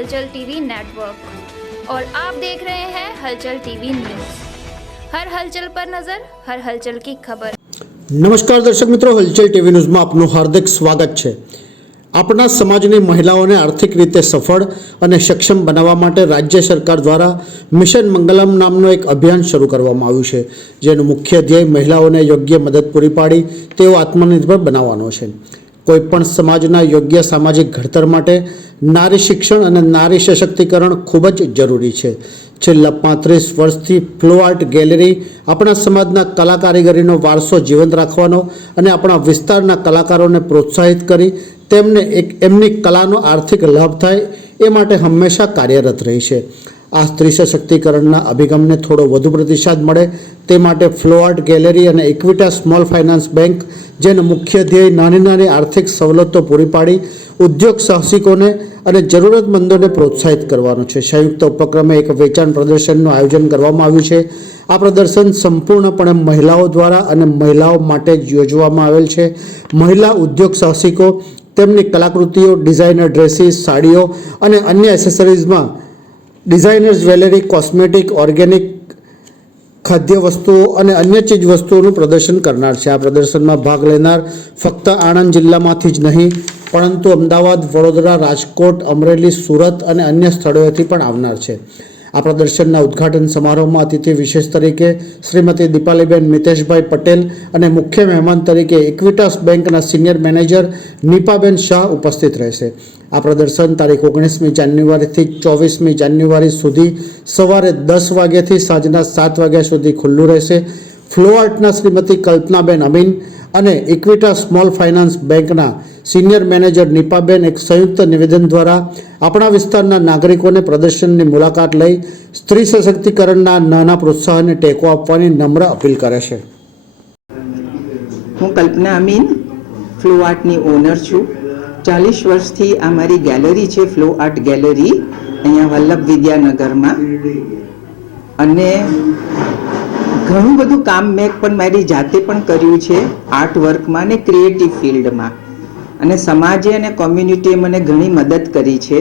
हलचल TV network और आप देख रहे हैं हलचल टीवी न्यूज़। हर हलचल पर नजर, हर हलचल की खबर। નમસ્કાર દર્શક મિત્રો, હલચલ ટીવી ન્યૂઝમાં આપનું હાર્દિક સ્વાગત છે। આપણા સમાજની મહિલાઓને આર્થિક રીતે સફળ અને સક્ષમ બનાવવા માટે રાજ્ય સરકાર દ્વારા મિશન મંગલમ નામનું એક અભિયાન શરૂ કરવામાં આવ્યું છે, જેનું મુખ્ય ધ્યેય મહિલાઓને યોગ્ય મદદ પૂરી પાડી તેઓ આત્મનિર્ભર બનાવવાનો છે। કોઈપણ સમાજના યોગ્ય સામાજિક ઘડતર માટે નારી શિક્ષણ અને નારી સશક્તિકરણ ખૂબ જ જરૂરી છે। છેલ્લા 35 વર્ષથી ફ્લો આર્ટ ગેલેરી આપણા સમાજના કલા કારીગરીનો વારસો જીવંત રાખવાનો અને આપણા વિસ્તારના કલાકારોને પ્રોત્સાહિત કરી તેમને એમની કલાનો આર્થિક લાભ થાય એ માટે હંમેશા કાર્યરત રહી છે। આ સ્ત્રી સશક્તિકરણના અભિગમને થોડો વધુ પ્રતિસાદ મળે તે માટે ફ્લો આર્ટ ગેલેરી અને ઇક્વિટા સ્મોલ ફાઇનાન્સ બેંક, જેનો મુખ્ય ધ્યેય નાની નાની આર્થિક સવલતો પૂરી પાડી ઉદ્યોગ સાહસિકોને અને જરૂરતમંદોને પ્રોત્સાહિત કરવાનો છે, સંયુક્ત ઉપક્રમે એક વેચાણ પ્રદર્શનનું આયોજન કરવામાં આવ્યું છે। આ પ્રદર્શન સંપૂર્ણપણે મહિલાઓ દ્વારા અને મહિલાઓ માટે જ યોજવામાં આવેલ છે। મહિલા ઉદ્યોગ સાહસિકો તેમની કલાકૃતિઓ, ડિઝાઇનર ડ્રેસીસ, સાડીઓ અને અન્ય એસેસરીઝમાં ડિઝાઇનર જ્વેલરી, કોસ્મેટિક, ઓર્ગેનિક ખાદ્ય વસ્તુઓ અને અન્ય ચીજ વસ્તુઓનું પ્રદર્શન કરનાર છે। આ પ્રદર્શનમાં ભાગ લેનાર ફક્ત આણંદ જિલ્લામાંથી જ નહીં પરંતુ અમદાવાદ, વડોદરા, રાજકોટ, અમરેલી, સુરત અને અન્ય સ્થળોએથી પણ આવનાર છે। આ પ્રદર્શનના ઉદ્ઘાટન સમારોહમાં અતિથિ વિશેષ તરીકે શ્રીમતી દીપાલીબેન મિતેશભાઈ પટેલ અને મુખ્ય મહેમાન તરીકે ઇક્વિટાસ બેંકના સિનિયર મેનેજર નીપાબેન શાહ ઉપસ્થિત રહેશે। આ પ્રદર્શન તારીખ 19મી જાન્યુઆરીથી 24મી જાન્યુઆરી સુધી સવારે 10 વાગ્યાથી સાંજના 7 વાગ્યા સુધી ખુલ્લું રહેશે। ફ્લો આર્ટના શ્રીમતી કલ્પનાબેન અમીન અને ઇક્વિટા સ્મોલ ફાઇનાન્સ બેંકના સિનિયર મેનેજર નીપાબેન એક સંયુક્ત નિવેદન દ્વારા આપણા વિસ્તારના નાગરિકોને પ્રદર્શનની મુલાકાત લઈ સ્ત્રી સશક્તિકરણના નાના પ્રોત્સાહનને ટેકો આપવાની નમ્ર અપીલ કરે છે। હું કલ્પના અમીન ફ્લો આર્ટની ઓનર છું। 40 વર્ષથી આ મારી ગેલેરી છે, ફ્લો આર્ટ ગેલેરી, અહીંયા વલ્લભ વિદ્યાનગરમાં। અને ઘણું બધું કામ મેં પણ મારી જાતે પણ કર્યું છે આર્ટ વર્કમાં અને ક્રિએટિવ ફિલ્ડમાં, અને સમાજે અને કોમ્યુનિટીએ મને ઘણી મદદ કરી છે।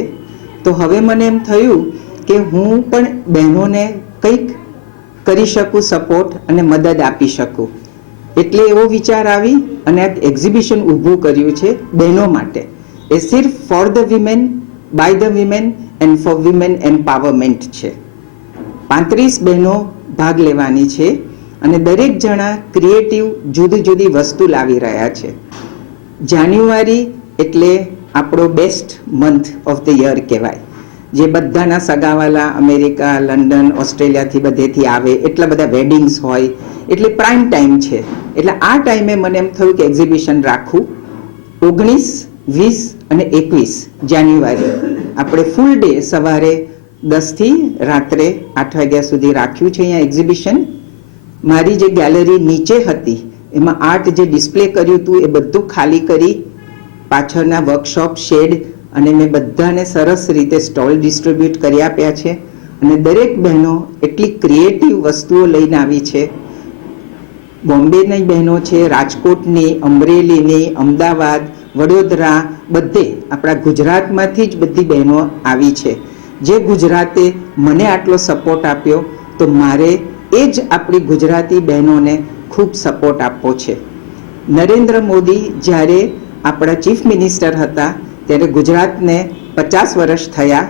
તો હવે મને એમ થયું કે હું પણ બહેનોને કંઈક કરી શકું, સપોર્ટ અને મદદ આપી શકું, એટલે એવો વિચાર આવી અને એક એક્ઝિબિશન ઊભું કર્યું છે બહેનો માટે। એ સિર્ફ for the women, by the women and for women empowerment છે। 35 બહેનો ભાગ લેવાની છે અને દરેક જણા ક્રિએટિવ જુદી જુદી વસ્તુ લાવી રહ્યા છે। જાન્યુઆરી એટલે આપણો best month of the year કહેવાય, જે બધાના સગાવાલા અમેરિકા, લંડન, ઓસ્ટ્રેલિયાથી બધેથી આવે, એટલા બધા વેડિંગ્સ હોય, એટલે પ્રાઇમ ટાઈમ છે। એટલે આ ટાઈમે મને એમ થયું કે એક્ઝિબિશન રાખું। 19, 20 અને 21 જાન્યુઆરી આપણે ફૂલ ડે સવારે 10 થી રાત્રે 8 વાગ્યા સુધી રાખ્યું છે અહીંયા એક્ઝિબિશન। મારી જે ગેલેરી નીચે હતી એમાં આર્ટ જે ડિસ્પ્લે કર્યું હતું એ બધું ખાલી કરી પાછળના વર્કશોપ, શેડ અને મેં બધાને સરસ રીતે સ્ટોલ ડિસ્ટ્રીબ્યુટ કરી આપ્યા છે। અને દરેક બહેનો એટલી ક્રિએટિવ વસ્તુઓ લઈને આવી છે। બોમ્બેની બહેનો છે, રાજકોટની, અમરેલીની, અમદાવાદ, વડોદરા, બધે આપણા ગુજરાતમાંથી જ બધી બહેનો આવી છે। જે ગુજરાતે મને આટલો સપોર્ટ આપ્યો તો મારે એ જ આપણી ગુજરાતી બહેનોને ખૂબ સપોર્ટ આપવો છે। નરેન્દ્ર મોદી જ્યારે આપણા ચીફ મિનિસ્ટર હતા ત્યારે ગુજરાતને 50 વર્ષ થયા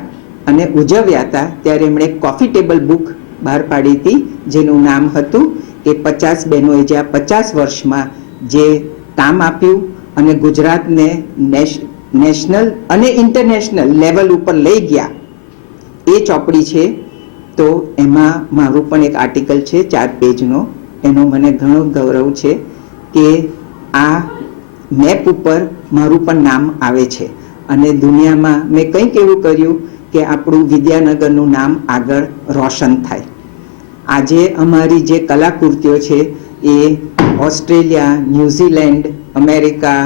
અને ઉજવ્યા હતા, ત્યારે એમણે એક કોફી ટેબલ બુક બહાર પાડી હતી જેનું નામ હતું કે 50 બહેનોએ જે આ 50 વર્ષમાં જે કામ આપ્યું અને ગુજરાતને નેશનલ અને ઇન્ટરનેશનલ લેવલ ઉપર લઈ ગયા, એ ચોપડી છે। તો એમાં મારું પણ એક આર્ટિકલ છે 4 પેજનો, એનો મને ઘણો ગૌરવ છે કે આ મેપ ઉપર મારું પણ નામ આવે છે અને દુનિયામાં મેં કંઈક એવું કર્યું કે આપણું વિદ્યાનગરનું નામ આગળ રોશન થાય। આજે અમારી જે કલાકૃતિઓ છે એ ઓસ્ટ્રેલિયા, ન્યૂઝીલેન્ડ, અમેરિકા,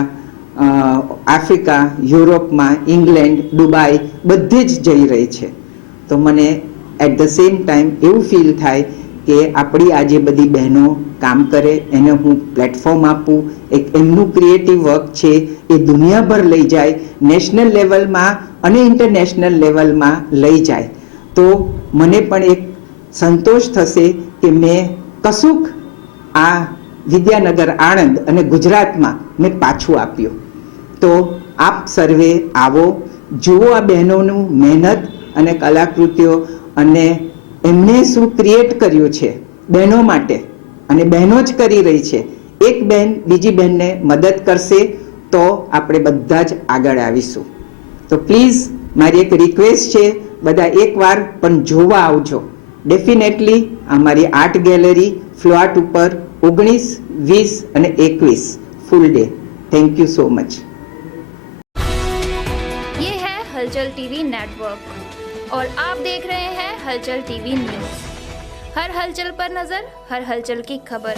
આફ્રિકા, યુરોપમાં, ઇંગ્લેન્ડ, દુબઈ બધે જ જઈ રહી છે। તો મને એટ ધ સેમ ટાઈમ એવું ફીલ થાય કે આપણી આ જે બધી બહેનો કામ કરે એને હું પ્લેટફોર્મ આપું, એક એમનું ક્રિએટિવ વર્ક છે એ દુનિયાભર લઈ જાય, નેશનલ લેવલમાં અને ઇન્ટરનેશનલ લેવલમાં લઈ જાય, તો મને પણ એક સંતોષ થશે કે મેં કશુંક આ વિદ્યાનગર આણંદ અને ગુજરાતમાં મેં પાછું આપ્યું. તો આપ સર્વે આવો, જુઓ આ બહેનોનું મહેનત અને કલાકૃતિઓ અને એમને શું ક્રિએટ કર્યું છે બહેનો માટે, અને બહેનો જ કરી રહી છે. એક બહેન બીજી બહેનને મદદ કરશે તો આપણે બધા જ આગળ આવીશું. તો પ્લીઝ મારી એક રિક્વેસ્ટ છે, બધા એકવાર પણ જોવા આવજો. ડેફિનેટલી અમારી આર્ટ ગેલેરી ફ્લોઆર્ટ ઉપર 19, 20 અને 21 full day. Thank you so much. ये है हलचल टीवी नेटवर्क और आप देख रहे हैं हलचल टीवी न्यूज़। हर हलचल पर नज़र, हर हलचल की खबर।